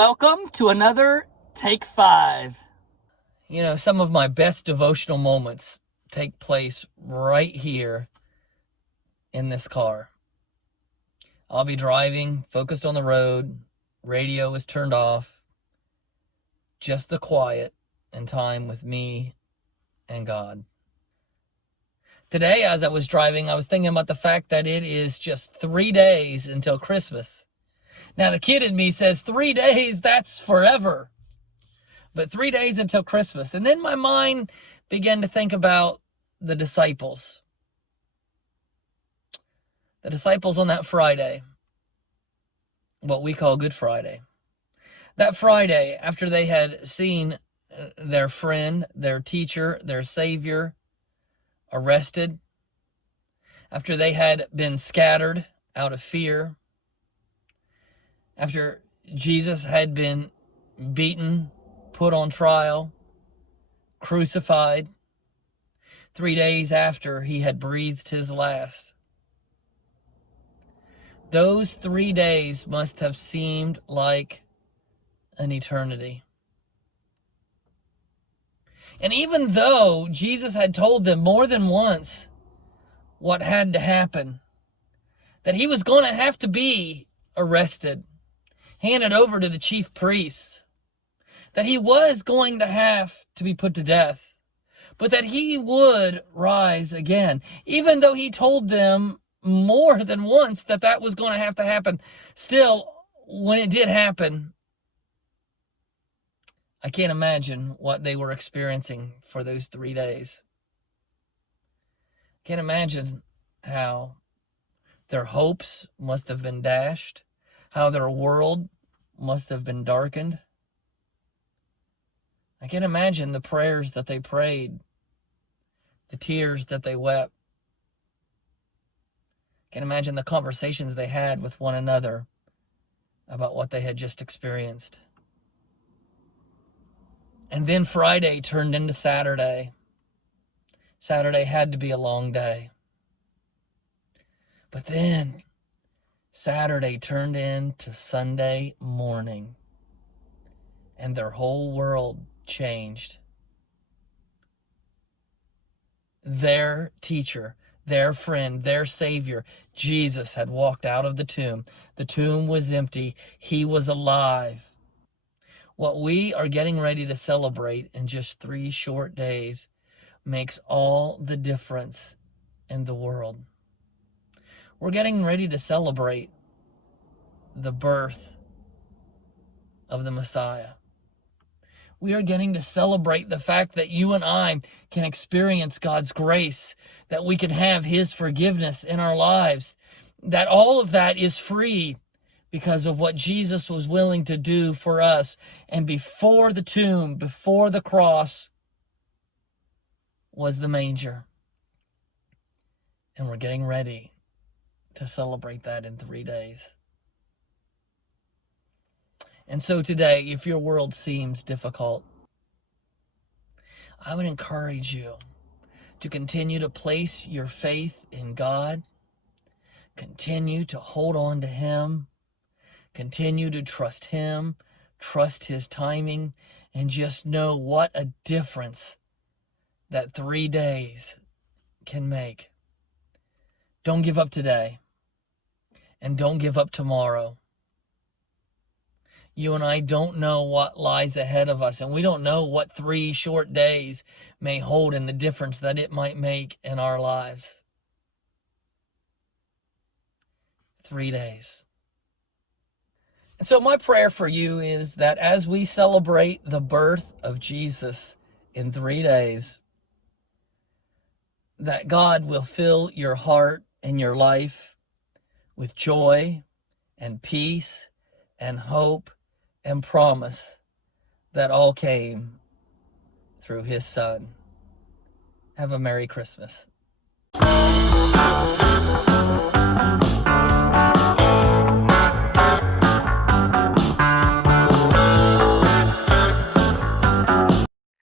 Welcome to another Take 5. You know, some of my best devotional moments take place right here in this car. I'll be driving, focused on the road, radio is turned off, just the quiet and time with me and God. Today, as I was driving, I was thinking about the fact that it is just 3 days until Christmas. Now, the kid in me says 3 days, that's forever. But 3 days until Christmas. And then my mind began to think about the disciples. The disciples on that Friday, what we call Good Friday. That Friday, after they had seen their friend, their teacher, their Savior arrested, after they had been scattered out of fear, after Jesus had been beaten, put on trial, crucified, 3 days after he had breathed his last. Those 3 days must have seemed like an eternity. And even though Jesus had told them more than once what had to happen, that he was going to have to be arrested, handed over to the chief priests, that he was going to have to be put to death, but that he would rise again. Even though he told them more than once that that was going to have to happen, still, when it did happen, I can't imagine what they were experiencing for those 3 days. Can't imagine how their hopes must have been dashed, how their world must have been darkened. I can't imagine the prayers that they prayed, the tears that they wept. I can't imagine the conversations they had with one another about what they had just experienced. And then Friday turned into Saturday. Saturday had to be a long day. But then Saturday turned into Sunday morning, and their whole world changed. Their teacher, their friend, their Savior, Jesus, had walked out of the tomb. The tomb was empty. He was alive. What we are getting ready to celebrate in just 3 short days makes all the difference in the world. We're getting ready to celebrate the birth of the Messiah. We are getting to celebrate the fact that you and I can experience God's grace, that we can have His forgiveness in our lives, that all of that is free because of what Jesus was willing to do for us. And before the tomb, before the cross, was the manger. And we're getting ready to celebrate that in 3 days. And so today, if your world seems difficult, I would encourage you to continue to place your faith in God, continue to hold on to Him, continue to trust Him, trust His timing, and just know what a difference that 3 days can make. Don't give up today, and don't give up tomorrow. You and I don't know what lies ahead of us, and we don't know what 3 short days may hold and the difference that it might make in our lives. 3 days. And so my prayer for you is that as we celebrate the birth of Jesus in 3 days, that God will fill your heart and your life with joy and peace and hope and promise that all came through His Son. Have a Merry Christmas.